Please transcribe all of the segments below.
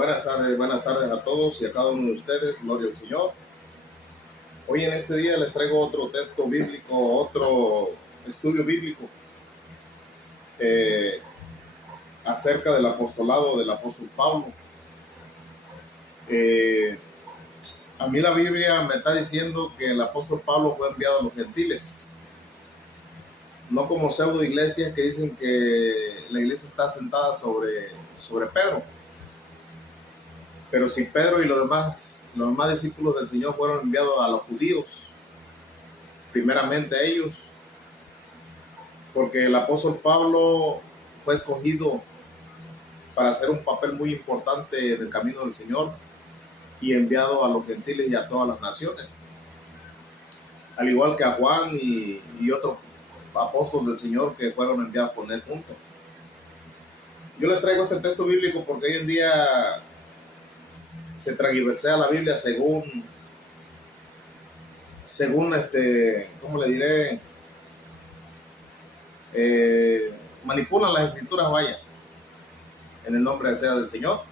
Buenas tardes a todos y a cada uno de ustedes, gloria al Señor. Hoy en este día les traigo otro texto bíblico, otro estudio bíblico eh, acerca del apostolado del apóstol Pablo. A mí la Biblia me está diciendo que el apóstol Pablo fue enviado a los gentiles, no como pseudo iglesias que dicen que la iglesia está sentada sobre Pedro. Pero si Pedro y los demás discípulos del Señor fueron enviados a los judíos, primeramente a ellos, porque el apóstol Pablo fue escogido para hacer un papel muy importante en el camino del Señor y enviado a los gentiles y a todas las naciones, al igual que a Juan y otros apóstoles del Señor que fueron enviados con él juntos. Yo les traigo este texto bíblico porque hoy en día se transgiversea la Biblia según ¿cómo le diré? Manipulan las escrituras, vaya, en el nombre sea del Señor.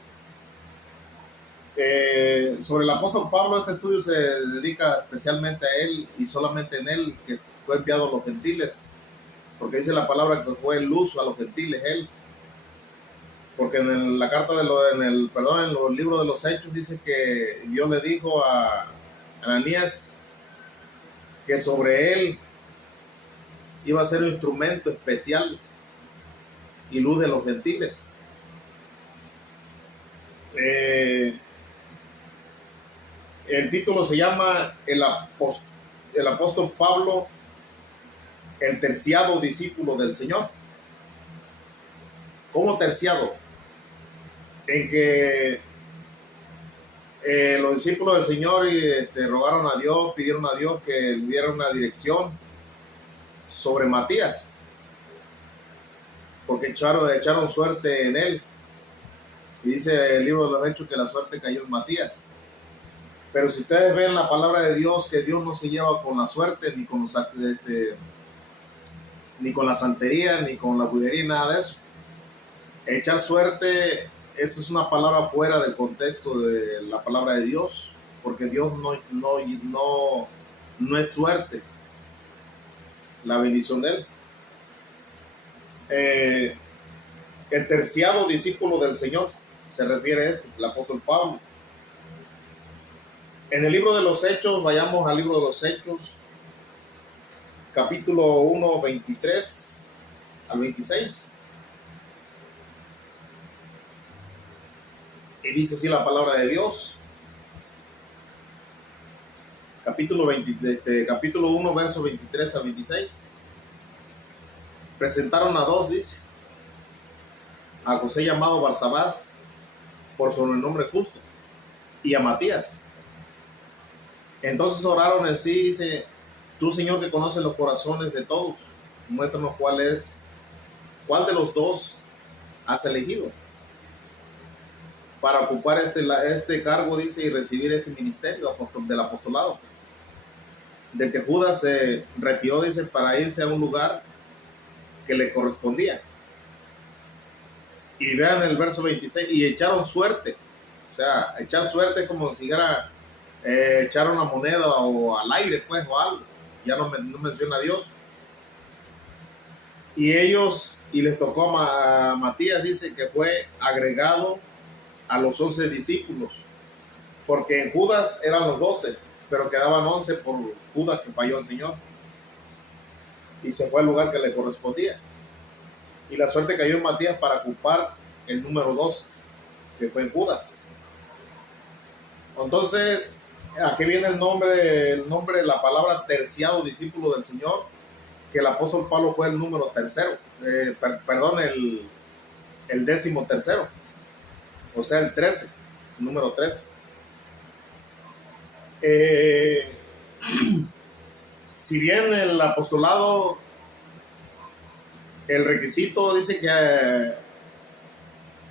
Sobre el apóstol Pablo, este estudio se dedica especialmente a él y solamente en él, que fue enviado a los gentiles, porque dice la palabra que fue luz a los gentiles él, porque en la carta en los libros de los Hechos dice que Dios le dijo a Ananías que sobre él iba a ser un instrumento especial y luz de los gentiles. El título se llama el apóstol Pablo, el terciado discípulo del Señor. ¿Cómo terciado? En que los discípulos del Señor rogaron a Dios, pidieron a Dios que le diera una dirección sobre Matías, porque echaron suerte en él. Y dice el libro de los Hechos que la suerte cayó en Matías. Pero si ustedes ven la palabra de Dios, que Dios no se lleva con la suerte, ni con la santería, ni con la brujería, nada de eso. Echar suerte, esa es una palabra fuera del contexto de la palabra de Dios, porque Dios no es suerte, la bendición de él. El terciado discípulo del Señor se refiere a esto, el apóstol Pablo. En el libro de los Hechos, vayamos al libro de los Hechos, capítulo 1, 23 al 26. Y dice así la palabra de Dios. Capítulo 1, versos 23 al 26. Presentaron a dos, dice, a José llamado Barsabás, por sobrenombre Justo, y a Matías. Entonces oraron en sí, dice: tú, Señor, que conoces los corazones de todos, muéstranos cuál de los dos has elegido para ocupar este cargo, dice, y recibir este ministerio del apostolado, del que Judas se retiró, dice, para irse a un lugar que le correspondía. Y vean el verso 26, y echaron suerte. O sea, echar suerte es como si era echar una moneda o al aire, pues, o algo. Ya no menciona a Dios. Y les tocó a Matías, dice, que fue agregado a los 11 discípulos, porque en Judas eran los 12, pero quedaban 11 por Judas, que falló al Señor y se fue al lugar que le correspondía. Y la suerte cayó en Matías para ocupar el número 12, que fue en Judas. Entonces, aquí viene el nombre de la palabra terciado, discípulo del Señor, que el apóstol Pablo fue el número tercero, el 13º, o sea, el 13, número 13. Si bien el apostolado, el requisito dice que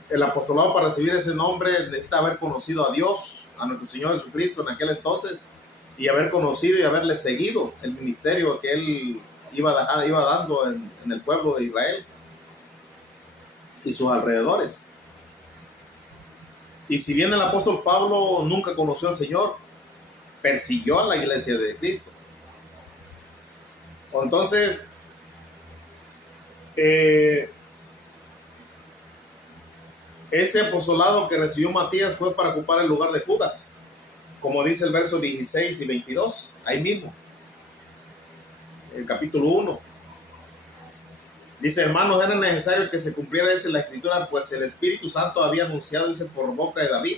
el apostolado para recibir ese nombre necesita haber conocido a Dios, a nuestro Señor Jesucristo en aquel entonces, y haber conocido y haberle seguido el ministerio que él iba dando en el pueblo de Israel y sus alrededores. Y si bien el apóstol Pablo nunca conoció al Señor, persiguió a la iglesia de Cristo. Entonces, eh, ese apostolado que recibió Matías fue para ocupar el lugar de Judas, como dice el verso 16 y 22, ahí mismo, el capítulo 1. Dice, hermanos, era necesario que se cumpliera esa la escritura, pues el Espíritu Santo había anunciado, dice, por boca de David,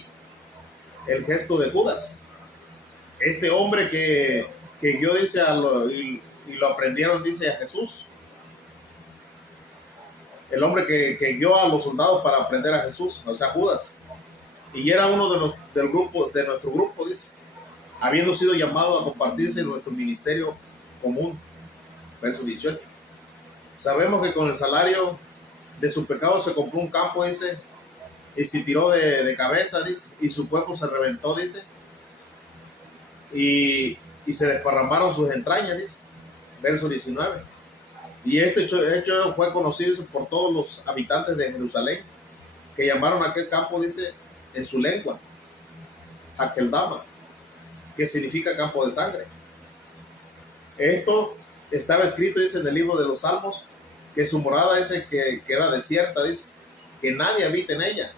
el gesto de Judas. Este hombre que guió, dice, y lo aprendieron, dice, a Jesús. El hombre que guió a los soldados para aprender a Jesús, o sea, Judas. Y era uno del grupo, de nuestro grupo, dice, habiendo sido llamado a compartirse en nuestro ministerio común. Verso 18. Sabemos que con el salario de su pecado se compró un campo, dice, y se tiró de cabeza, dice, y su cuerpo se reventó, dice, y se desparramaron sus entrañas, dice, verso 19. Y este hecho fue conocido por todos los habitantes de Jerusalén, que llamaron a aquel campo, dice, en su lengua, Hakeldama, que significa campo de sangre. Esto estaba escrito, dice, en el libro de los Salmos, que su morada, dice, que era desierta, dice, que nadie habita en ella.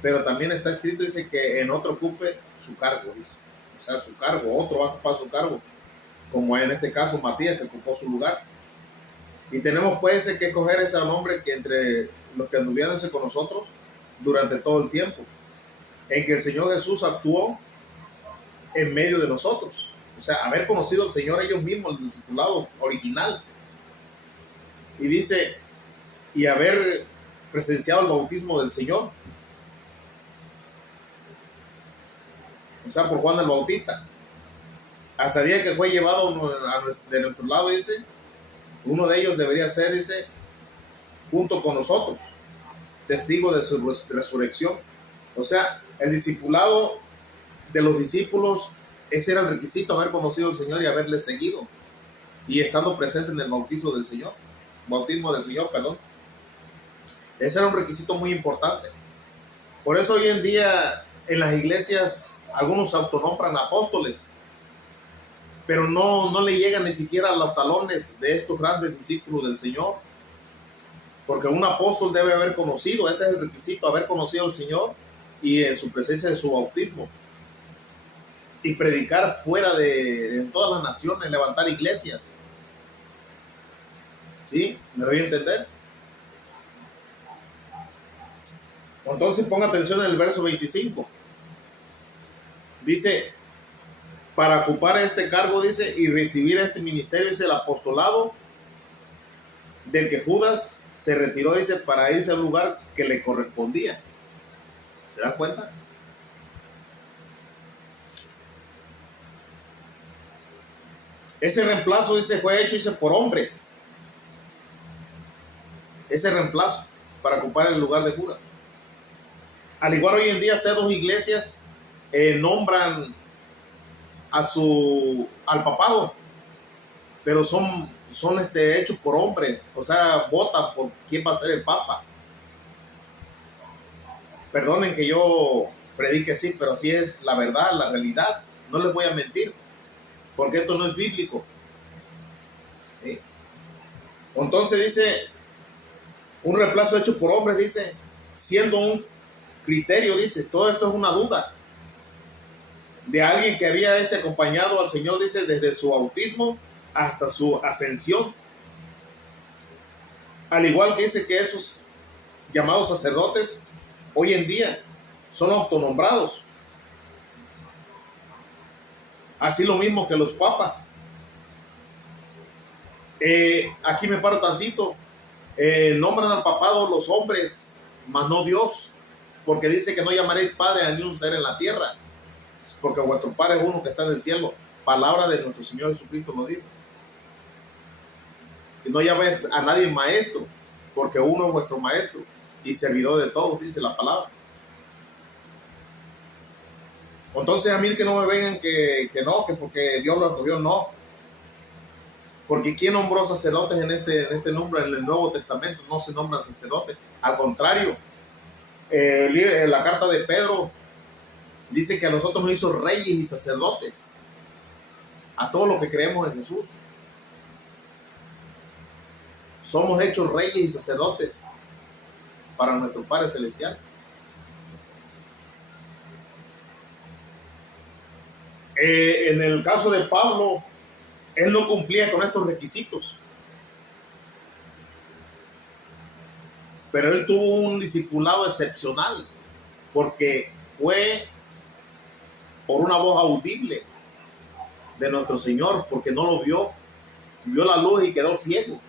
Pero también está escrito, dice, que en otro ocupe su cargo, dice. O sea, su cargo, otro va a ocupar su cargo, como en este caso Matías, que ocupó su lugar. Y tenemos pues que escoger ese nombre que entre los que anduvieron con nosotros durante todo el tiempo, en que el Señor Jesús actuó en medio de nosotros. O sea, haber conocido al Señor ellos mismos, el discipulado original. Y dice, y haber presenciado el bautismo del Señor. O sea, por Juan el Bautista. Hasta el día que fue llevado de nuestro lado, dice, uno de ellos debería ser, dice, junto con nosotros, testigo de su resurrección. O sea, el discipulado de los discípulos, ese era el requisito, haber conocido al Señor y haberle seguido, y estando presente en el bautismo del Señor, perdón. Ese era un requisito muy importante. Por eso hoy en día en las iglesias algunos se autonombran apóstoles, pero no le llegan ni siquiera a los talones de estos grandes discípulos del Señor, porque un apóstol debe haber conocido, ese es el requisito, haber conocido al Señor y en su presencia de su bautismo, y predicar fuera en todas las naciones, levantar iglesias. ¿Sí? ¿Me doy a entender? Entonces ponga atención en el verso 25. Dice, para ocupar este cargo, dice, y recibir este ministerio, dice, el apostolado, del que Judas se retiró, dice, para irse al lugar que le correspondía. ¿Se dan cuenta? Ese reemplazo, dice, fue hecho, dice, por hombres. Ese reemplazo para ocupar el lugar de Judas. Al igual hoy en día, dos iglesias nombran al papado, pero son hechos por hombres, o sea, votan por quién va a ser el papa. Perdonen que yo predique así, pero así es la verdad, la realidad. No les voy a mentir, porque esto no es bíblico. ¿Sí? Entonces dice, un reemplazo hecho por hombres, dice, siendo un criterio, dice, todo esto es una duda de alguien que había acompañado al Señor, dice, desde su bautismo hasta su ascensión. Al igual que dice que esos llamados sacerdotes hoy en día son autonombrados. Así lo mismo que los papas. Aquí me paro tantito. Nombran al papado los hombres, mas no Dios, porque dice que no llamaréis padre a ni un ser en la tierra, porque vuestro Padre es uno que está en el cielo. Palabra de nuestro Señor Jesucristo lo dijo. Y no llaméis a nadie maestro, porque uno es vuestro maestro y servidor de todos, dice la palabra. Entonces a mí que no me vengan que no, que porque Dios lo escogió, no. Porque ¿quién nombró sacerdotes en este número? En el Nuevo Testamento no se nombran sacerdotes. Al contrario, la carta de Pedro Dice que a nosotros nos hizo reyes y sacerdotes, a todos los que creemos en Jesús. Somos hechos reyes y sacerdotes para nuestro Padre Celestial. En el caso de Pablo, él no cumplía con estos requisitos, pero él tuvo un discipulado excepcional, porque fue por una voz audible de nuestro Señor, porque no lo vio, vio la luz y quedó ciego.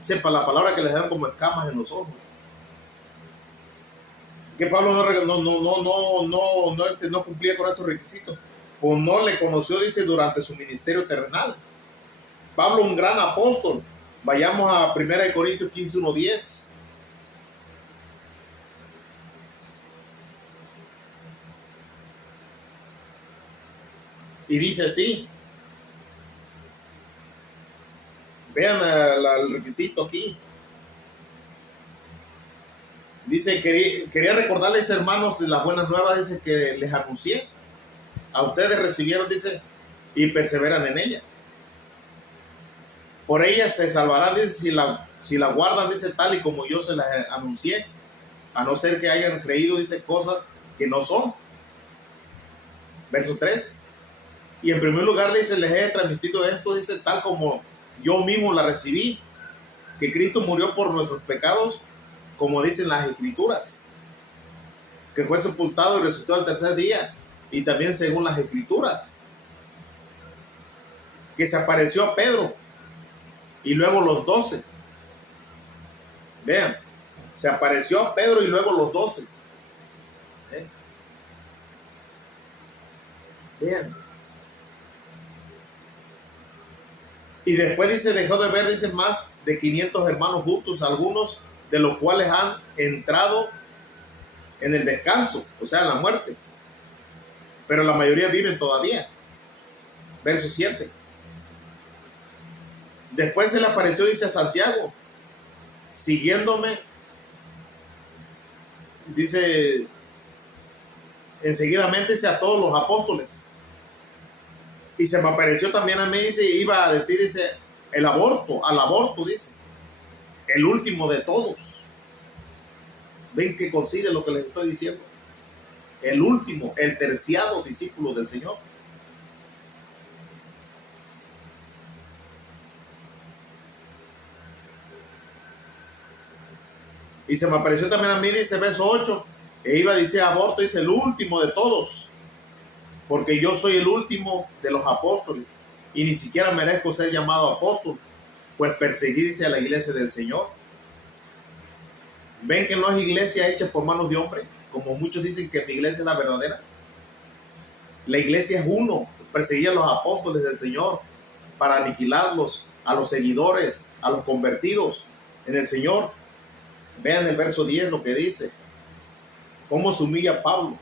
Sepa la palabra que les dan como escamas en los ojos. Que Pablo no cumplía con estos requisitos, pues no le conoció, dice, durante su ministerio terrenal. Pablo, un gran apóstol. Vayamos a 1 Corintios 15, 1-10. Y dice así. Vean el requisito aquí. Dice, quería recordarles, hermanos, las buenas nuevas, dice, que les anuncié. A ustedes recibieron, dice, y perseveran en ella. Por ella se salvarán, dice, si la guardan, dice, tal y como yo se las anuncié, a no ser que hayan creído, dice, cosas que no son. Verso 3. Y en primer lugar, dice, les he transmitido esto, dice, tal como yo mismo la recibí, que Cristo murió por nuestros pecados, como dicen las Escrituras, que fue sepultado y resucitó al tercer día, y también según las Escrituras, que se apareció a Pedro y luego los 12. Vean, se apareció a Pedro y luego los 12. Vean. Y después dice, dejó de ver, dice, más de 500 hermanos justos, algunos de los cuales han entrado en el descanso, o sea, en la muerte. Pero la mayoría viven todavía. Verso 7. Después se le apareció, dice, a Santiago, siguiéndome, dice, enseguidamente, dice, a todos los apóstoles. Y se me apareció también a mí, dice, iba a decir, dice, al aborto, dice, el último de todos. Ven que coincide lo que les estoy diciendo. El último, el terciado discípulo del Señor. Y se me apareció también a mí, dice, verso 8, e iba a decir aborto, dice, el último de todos, porque yo soy el último de los apóstoles, y ni siquiera merezco ser llamado apóstol, pues perseguí, dice, a la iglesia del Señor. Ven que no es iglesia hecha por manos de hombre, como muchos dicen que mi iglesia es la verdadera. La iglesia es uno. Perseguía a los apóstoles del Señor para aniquilarlos, a los seguidores, a los convertidos en el Señor. Vean el verso 10 lo que dice. Cómo se humilla Pablo.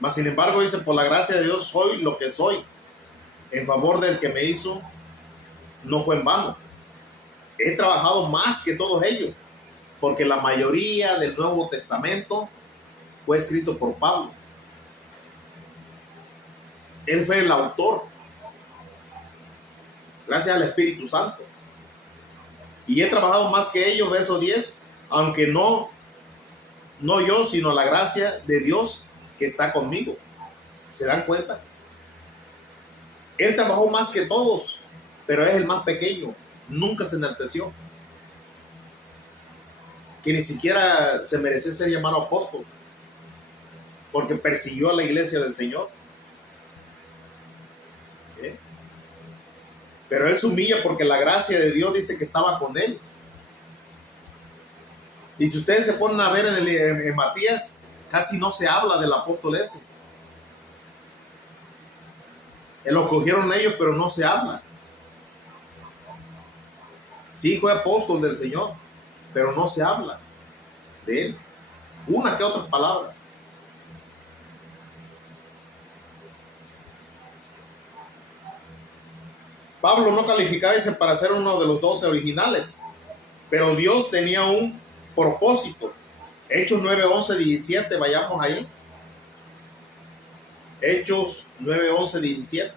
Mas sin embargo dice, por la gracia de Dios soy lo que soy. En favor del que me hizo, no fue en vano. He trabajado más que todos ellos, porque la mayoría del Nuevo Testamento fue escrito por Pablo. Él fue el autor, gracias al Espíritu Santo. Y he trabajado más que ellos, verso 10, aunque no yo, sino la gracia de Dios que está conmigo. ¿Se dan cuenta? Él trabajó más que todos, pero es el más pequeño. Nunca se enalteció. Que ni siquiera se merecía ser llamado apóstol, porque persiguió a la iglesia del Señor. Pero él se humilla porque la gracia de Dios dice que estaba con él. Y si ustedes se ponen a ver en Matías, casi no se habla del apóstol ese. Lo cogieron ellos, pero no se habla. Sí, fue apóstol del Señor, pero no se habla de él. Una que otra palabra. Pablo no calificaba, dice, para ser uno de los 12 originales, pero Dios tenía un propósito. Hechos 9, 11, 17, vayamos ahí. Hechos 9, 11, 17.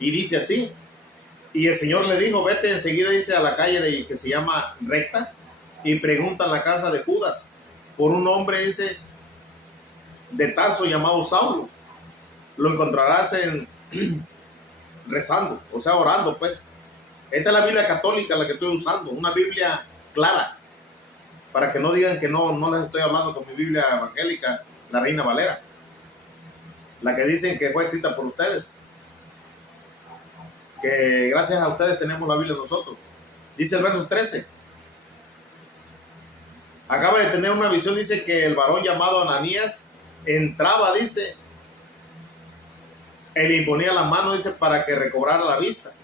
Y dice así. Y el Señor le dijo, vete enseguida, dice, a la calle que se llama Recta, y pregunta en la casa de Judas por un hombre, dice, de Tarso llamado Saulo. Lo encontrarás rezando, o sea, orando, pues. Esta es la Biblia católica la que estoy usando, una Biblia clara, para que no digan que no les estoy hablando con mi Biblia evangélica, la Reina Valera, la que dicen que fue escrita por ustedes, que gracias a ustedes tenemos la Biblia nosotros. Dice el verso 13. Acaba de tener una visión, dice que el varón llamado Ananías entraba, dice, él imponía la mano, dice, para que recobrara la vista.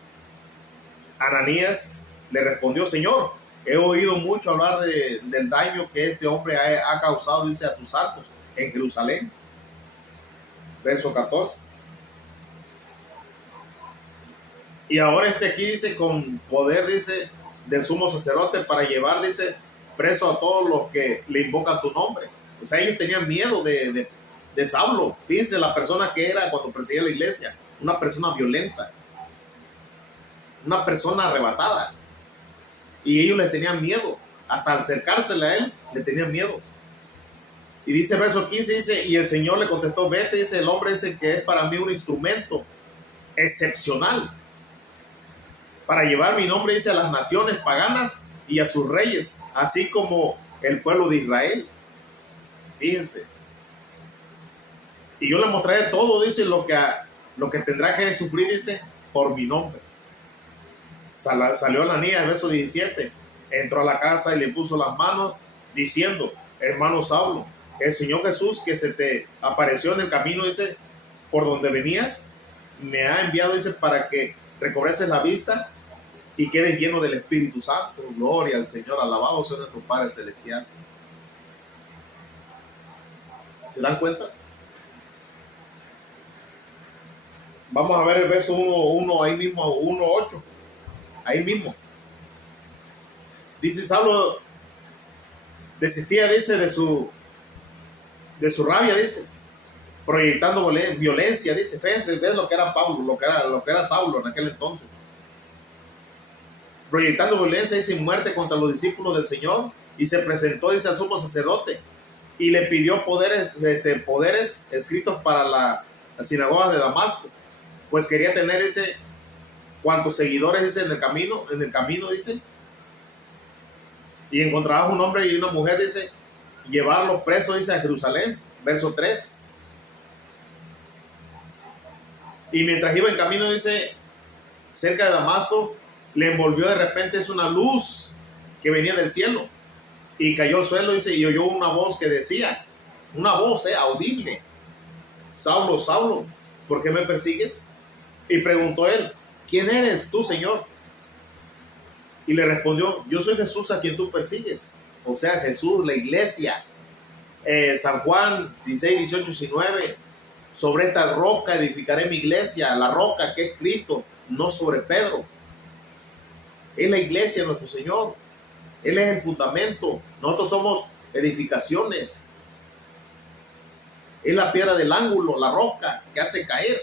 Ananías le respondió, Señor, he oído mucho hablar del daño que este hombre ha causado, dice, a tus santos en Jerusalén. Verso 14. Y ahora aquí dice, con poder, dice, del sumo sacerdote para llevar, dice, preso a todos los que le invocan tu nombre. O sea, ellos tenían miedo de Saulo. Fíjense la persona que era cuando perseguía la iglesia. Una persona violenta. Una persona arrebatada. Y ellos le tenían miedo. Hasta al acercársele a él, le tenían miedo. Y dice el verso 15, dice, y el Señor le contestó, vete, dice, el hombre ese que es para mí un instrumento excepcional para llevar mi nombre, dice, a las naciones paganas y a sus reyes, así como el pueblo de Israel. Fíjense. Y yo le mostraré todo, dice, lo que tendrá que sufrir, dice, por mi nombre. Salió Ananías, verso 17, entró a la casa y le puso las manos, diciendo, hermano Saulo, el Señor Jesús que se te apareció en el camino, dice, por donde venías, me ha enviado, dice, para que recobres la vista y quedes lleno del Espíritu Santo. Gloria al Señor, alabado sea nuestro Padre Celestial. ¿Se dan cuenta? Vamos a ver el verso 1, ahí mismo, 1:8. Ahí mismo. Dice, Saulo desistía, dice, de su rabia, dice, proyectando violencia, dice. Fíjense, ves lo que era Pablo, lo que era Saulo en aquel entonces. Proyectando violencia, dice, muerte contra los discípulos del Señor, y se presentó, dice, al sumo sacerdote y le pidió poderes escritos para la sinagoga de Damasco, pues quería tener, dice, cuantos seguidores, dice, en el camino, dice, y encontraba un hombre y una mujer, dice, llevarlos presos, dice, a Jerusalén. Verso 3. Y mientras iba en camino, dice, cerca de Damasco, le envolvió de repente, es una luz que venía del cielo, y cayó al suelo, dice, y oyó una voz que decía, una voz audible, Saulo, Saulo, ¿por qué me persigues? Y preguntó él, ¿quién eres tú, Señor? Y le respondió, yo soy Jesús a quien tú persigues. O sea, Jesús, la iglesia. San Juan 16, 18, 19. Sobre esta roca edificaré mi iglesia, la roca que es Cristo, no sobre Pedro. Es la iglesia, nuestro Señor. Él es el fundamento. Nosotros somos edificaciones. Es la piedra del ángulo, la roca que hace caer.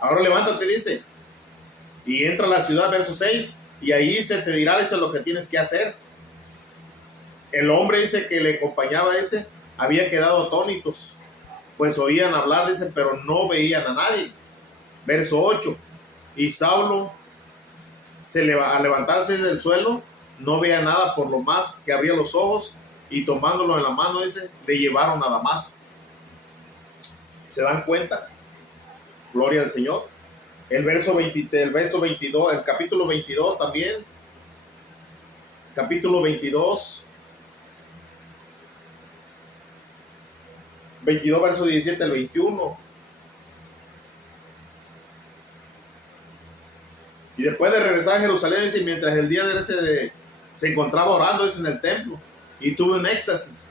Ahora levántate, dice, y entra a la ciudad, verso 6, y ahí se te dirá, dice, lo que tienes que hacer. El hombre, dice, que le acompañaba, dice, había quedado atónitos, pues oían hablar, dice, pero no veían a nadie. Verso 8, y Saulo, al levantarse del suelo, no veía nada por lo más que abría los ojos, y tomándolo en la mano, dice, le llevaron a Damasco. ¿Se dan cuenta? Gloria al Señor. El verso 22, el capítulo 22 también. Capítulo 22. 22, verso 17 al 21. Y después de regresar a Jerusalén, dice, mientras el día se encontraba orando, dice, en el templo, y tuve un éxtasis.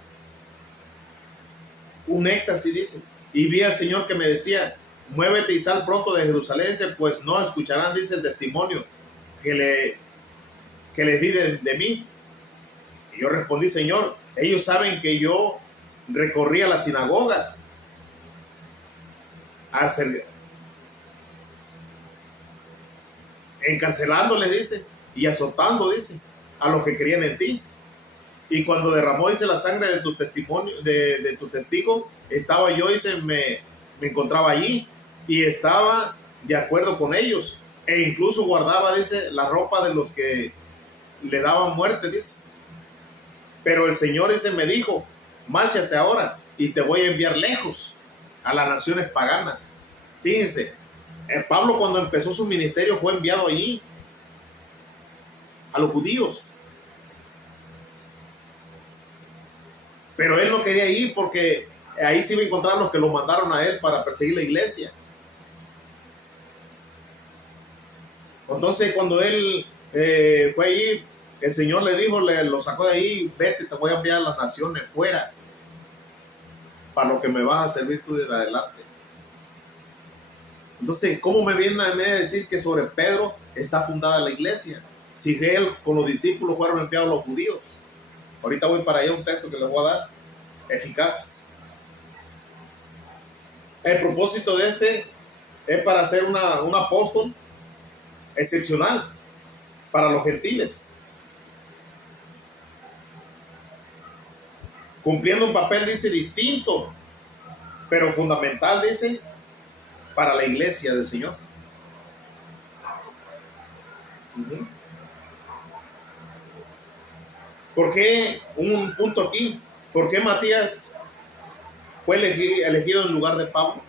Un éxtasis, dice. Y vi al Señor que me decía, muévete y sal pronto de Jerusalén, pues no escucharán, dice, el testimonio que les di de mí. Y yo respondí, Señor, Ellos saben que yo recorría las sinagogas, encarcelando, dice, y azotando, dice, a los que creían en ti. Y cuando derramó, dice, la sangre de tu testimonio, de tu testigo, estaba yo, dice, me encontraba allí y estaba de acuerdo con ellos. E incluso guardaba, dice, la ropa de los que le daban muerte, dice. Pero el Señor, dice, me dijo, márchate ahora y te voy a enviar lejos a las naciones paganas. Fíjense, Pablo cuando empezó su ministerio fue enviado allí a los judíos. Pero él no quería ir porque ahí se iba a encontrar los que lo mandaron a él para perseguir la iglesia. Entonces cuando él fue allí, el Señor le dijo, lo sacó de ahí, vete, te voy a enviar a las naciones fuera, para lo que me vas a servir tú desde adelante. Entonces, ¿cómo me viene a decir que sobre Pedro está fundada la iglesia? Si él con los discípulos fueron enviados los judíos. Ahorita voy para allá un texto que les voy a dar, eficaz. El propósito de este es para ser un apóstol excepcional para los gentiles, cumpliendo un papel, dice, distinto, pero fundamental, dice, para la iglesia del Señor. ¿Por qué? Un punto aquí. ¿Por qué Matías fue elegido en lugar de Pablo?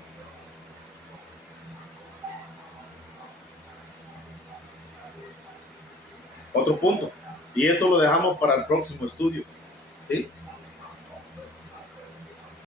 Otro punto. Y esto lo dejamos para el próximo estudio. ¿Sí?